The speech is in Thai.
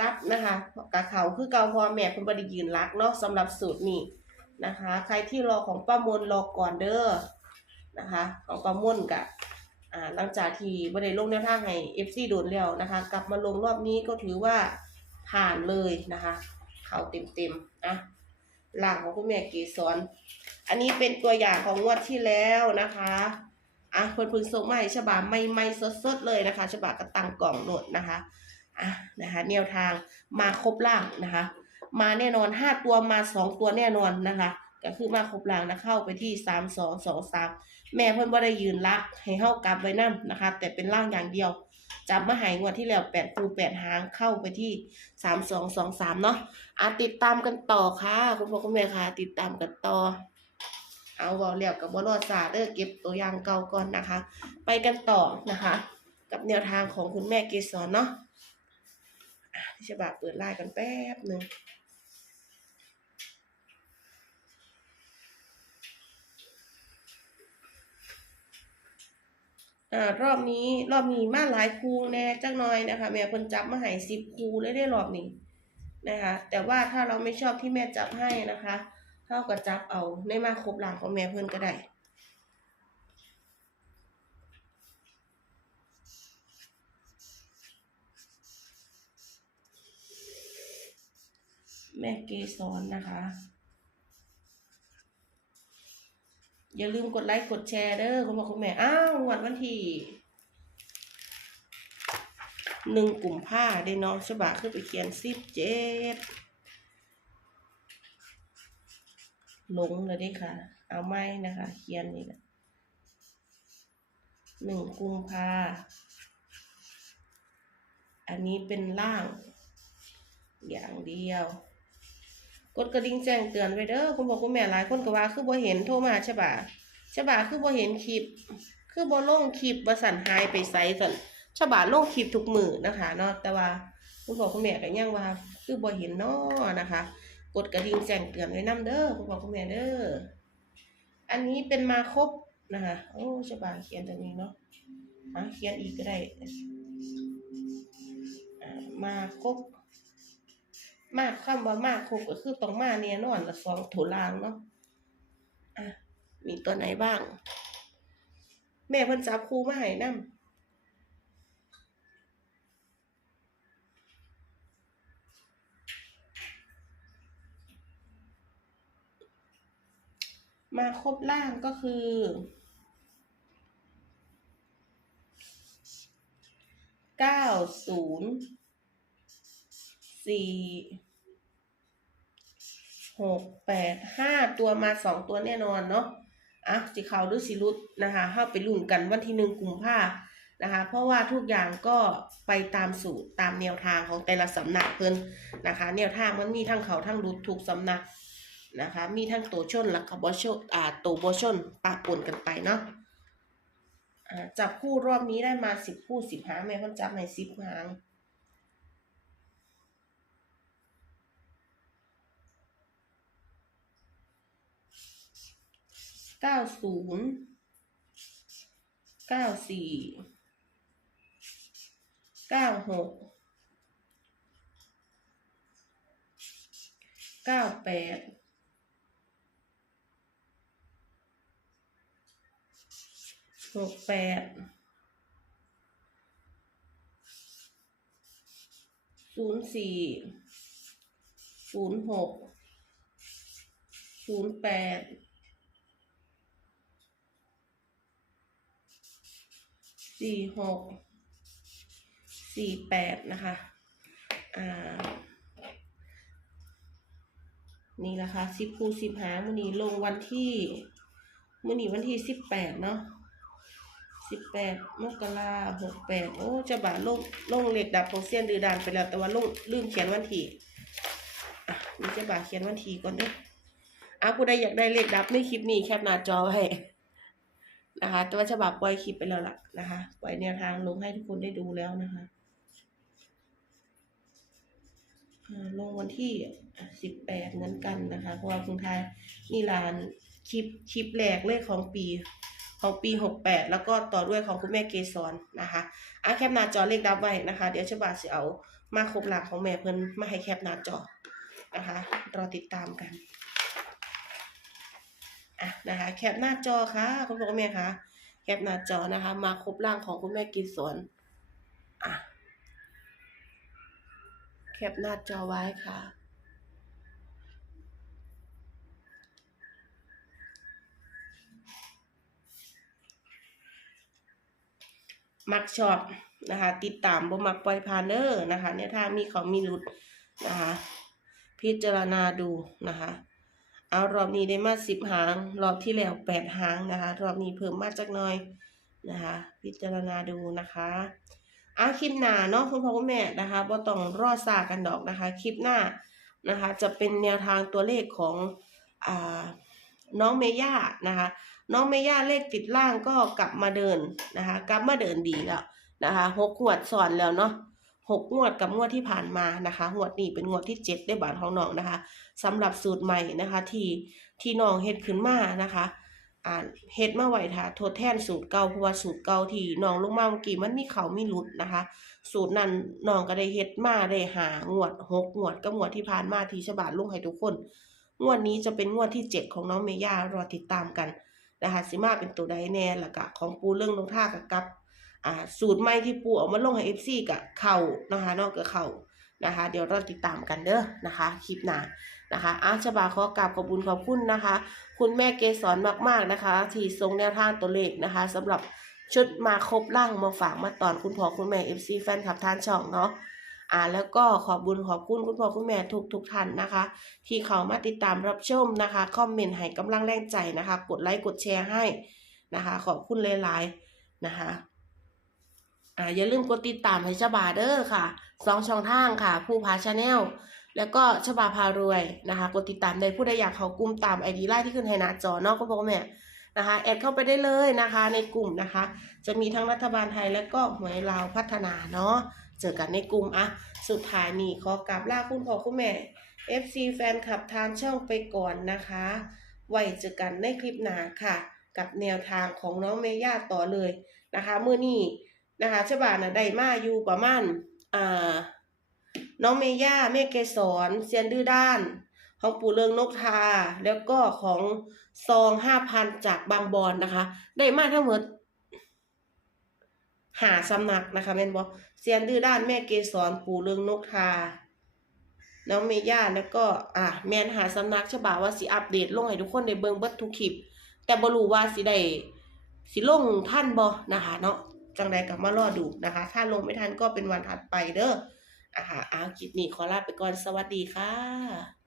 กับนะคะกะเขาคือเกาพอแม่คุณบดิยืนรักเนาะสำหรับสูตรนี้นะคะ ใครที่รอของป้ามนรอก่อนเด้อนะคะ ของป้ามนกะอ่าหลังจากที่บด้ลงแนวทางให้ FC โดนแล้วนะคะ กลับมาลงรอบนี้ก็ถือว่าผ่านเลยนะคะ เขาเต็มๆอะหลังของคุณแม่เกสรอันนี้เป็นตัวอย่างของงวดที่แล้วนะคะอะเพิ่นเพิ่งส่งมาให้ฉบับใหม่ๆสดๆเลยนะคะฉบับกระตังกล่องโนดนะคะ อะนะคะแนวทางมาครบล่างนะคะ มาแน่นอนห้าตัวมาสองตัวแน่นอนนะคะก็คือมาครบล่างนะเข้าไปที่สามสองสองสามแม่เพิ่นบ่ได้ยืนรักให้เข้ากลับไว้นํนะคะ แต่เป็นล่างอย่างเดียวจับมาหายงวดที่แล้วแปดคูแปดหางเข้าไปที่สามสองสองสามเนาะอะติดตามกันต่อค่ะ คุณพ่อคุณแม่ค่ะ ติดตามกันต่อ เอาบาเรียบกับบอลรอดสาเด้อเก็บตัวอย่างเก่าก่อนนะคะ ไปกันต่อนะคะ กับแนวทางของคุณแม่เกสรเนาะ ฉบับเปิดไลน์กันแป๊บหนึ่งอ่ารอบนี้รอบนี้มาหลายคูแน่จักหน่อยนะคะ แม่เพิ่นจับมาให้สิบคูเลยได้รอบนี้นะคะ แต่ว่าถ้าเราไม่ชอบที่แม่จับให้นะคะเท่ากับจับเอาในมาครบหลังของแม่เพิ่นก็ได้ แม่เกสรนนะคะ อย่าลืมกดไลค์กดแชร์เด้อคุณพ่อคุณแม่อ้าววันวันที่หนึ่งกลุ่มผ้าได้น้องฉบะขึ้นไปเขียนสิบเจ็ดลงเลยดิค่ะ เอาไม้นะคะ เขียนนี่แหละหนึ่งกุมภาอันนี้เป็นล่างอย่างเดียว กดกระดิ่งแจ้งเตือนไว้เด้อคุณพ่อคุณแม่หลายคนก็ว่าคือบ่เห็นโทรมาใช่ปะใช่ปะคือบ่เห็นคลิป คือบ่ลงคลิปว่สั่นหายไปไสสั่นฉบาลงคลิปทุกมือนะคะเนาะแต่ว่าคุณพ่อคุณแม่ก็ยังว่า คือบ่เห็นเนาะนะคะ กดกระดิ่งแจ้งเตือนไว้นํเด้อคุณพ่อคุณแม่เด้ออันนี้เป็นมาครบนะคะโอ้ฉบาเขียนตรงนี้เนาะอะเขียนอีกก็ได้มาครบ มากคำว่ามากครบก็คือต้องมาเนี่ยนอนละสองโถลางเนาะอะมีตัวไหนบ้าง แม่เพิ่นจับครูมาให้นำมาครบล่างก็คือเก้าศูนย์ สี่หกแปดห้าตัวมาสองตัวแน่นอนเนาะอะสิเขาวหรือสิรุดนะคะเข้าไปลุ้นกันวันที่หนึ่งกุมภานะคะ เพราะว่าทุกอย่างก็ไปตามสูตรตามแนวทางของแต่ละสำนักเพิ่นนะคะ แนวทางมันมีทั้งเขาทั้งรุดทุกสำนักนะคะ มีทั้งตัวชนและกับบอชนอ่าตัวบอชนปะปนกันไปเนาะจับคู่รอบนี้ได้มาสิบคู่สิบหางแม่พ่นจับในสิบหาง เก้าศูนย์เก้าสี่เก้าหกเก้าแปดหกแปดศูนย์สี่ศูนย์หกศูนย์แปด สี่หกสี่แปดนะคะอ่านี่นะคะสิบคูสิบหามือนี้ลงวันที่มือนี้วันที่สิบแปดเนาะสิบแปดมกราหกแปดโอ้จะบ่าลงลงเหล็กดับของเสี้ยนดือดานไปแล้วแต่ว่าลงลืมเขียนวันที่อะนี่เจะบ่าเขียนวันที่ก่อนเด้ออะผู้ใดอยากได้เลขดับในคลิปนี้แคปหน้าจอไว้ นะคะแต่ว่าเจะบ่าปล่อยคลิปไปแล้วล่ะนะคะปล่อยแนวทางลงให้ทุกคนได้ดูแล้วนะคะลงวันที่สิบแปดเหมือนกันนะคะ เพราะว่าคุณทายนี่ลานคลิปคลิปแรกเลยของปีของปี 68 แล้วก็ต่อด้วยของคุณแม่เกษรนะคะอะแคปหน้าจอเลขดับไว้นะคะ เดี๋ยวฉบาสิเอามาครบหลักของแม่เพิ่นมาให้แคปหน้าจอนะคะรอติดตามกัน อะนะคะ แคปหน้าจอค่ะ คุณพ่อคุณแม่คะแคปหน้าจอนะคะ มาครบร่างของคุณแม่เกษรอะแคปหน้าจอไว้ค่ะมักชอบนะคะ ติดตามบ่มักปล่อยผ่านเด้อนะคะเนี่ยถ้ามีเขามีหลุดนะคะ พิจารณาดูนะคะ เอารอบนี้ได้มาสิบหาง รอบที่แล้วแปดหางนะคะ รอบนี้เพิ่มมาจักน่อยนะคะ พิจารณาดูนะคะอาคลิปหน้าเนาะคุณพ่อคุณแม่นะคะบ่ต้องรอดซากันดอกนะคะ คลิปหน้านะคะ จะเป็นแนวทางตัวเลขของอ่าน้องเมย่านะคะ น้องเมย่าเลขติดล่างก็กลับมาเดินนะคะ กลับมาเดินดีแล้วนะคะหกงวดสอนแล้วเนาะ หกงวดกับงวดที่ผ่านมานะคะงวดนี้เป็นงวดที่เจ็ดได้บาทของน้องนะคะสำหรับสูตรใหม่นะคะที่ที่น้องเฮ็ดขึ้นมานะคะอ่าเฮ็ดมาไว้ค่ะทดแทนสูตรเก่าเพราะว่าสูตรเก่าที่น้องลงมาเมื่อกี้มันมีเขามีหลุดนะคะ สูตรนั้นน้องก็ได้เฮ็ดมาได้หางวดหกงวดกับงวดที่ผ่านมาที่ฉบาลงให้ทุกคน งวดนี้จะเป็นงวดที่เจ็ดของน้องเมย่ารอติดตามกันนะคะสิมาเป็นตัวใดแน่ล้วก็ของปูเรื่องลงท่ากับกับ อ่าสูตรใหม่ที่ปูเอามาลงให้ FC กับเข่านะคะนอกกับเข่านะคะ เดี๋ยวเราติดตามกันเด้อนะคะ คลิปหน้านะคะอาชบาขอกราบขอบคุญขอบคุณนะคะ คุณแม่เกสรมากๆนะคะ ที่ทรงแนวทางตัวเลขนะคะสำหรับชุดมาครบร่างมาฝากมาตอนคุณพ่อคุณแม่ FC แฟนคลับทานช่องเนาะอ่าแล้วก็ขอบุญขอบคุณคุณพ่อคุณแม่ทุกทุกท่านนะคะ ที่เขามาติดตามรับชมนะคะคอมเมนต์ให้กำลังแรงใจนะคะ กดไลค์กดแชร์ให้นะคะ ขอบคุณหลายๆนะคะ อ่าอย่าลืมกดติดตามให้ฉบาเด้อค่ะสองช่องทางค่ะ ผู้พาชาแนลแล้วก็ฉบาพารวยนะคะ กดติดตามได้ผู้ใดอยากเขากลุ่มตามไอดีไลน์ที่ขึ้นให้หน้าจอนอกก็บอกแม่นะคะแอดเข้าไปได้เลยนะคะในกลุ่มนะคะ จะมีทั้งรัฐบาลไทยและก็หวยลาวพัฒนาเนาะเจอกันในกลุ่มอะสุดท้ายนี่ขอกราบลาคุณพ่อคุณแม่ FC แฟนคลับทานช่องไปก่อนนะคะ ไว้เจอกันในคลิปหน้าค่ะ กับแนวทางของน้องเมย่าต่อเลยนะคะเมื่อนี้ นะคะฉบานะได้มาอยู่ประมาณอ่าน้องเมย่าเมฆเกสรเซียนดื้อด้าน ของปู่เรืองนกทา แล้วก็ของซองห้าพันจากบางบอนนะคะ ได้มาทั้งหมดหาสำนักนะคะแม่นบอเซียนดื้อด้านแม่เกสรปู่เรืองนกทา น้องเมย่าแล้วก็อะแมนหาสำนักฉบาว่าสิอัปเดตลงให้ทุกคนได้เบิงเบิดทุกคลิป แต่บรูว่าสิได้สิลงท่านบ่นะคะเนาะ จังใดก็มารอดูนะคะ ถ้าลงไม่ทันก็เป็นวันถัดไปเด้ออะค่ะอาคลิปนี้ขอลาไปก่อนสวัสดีค่ะ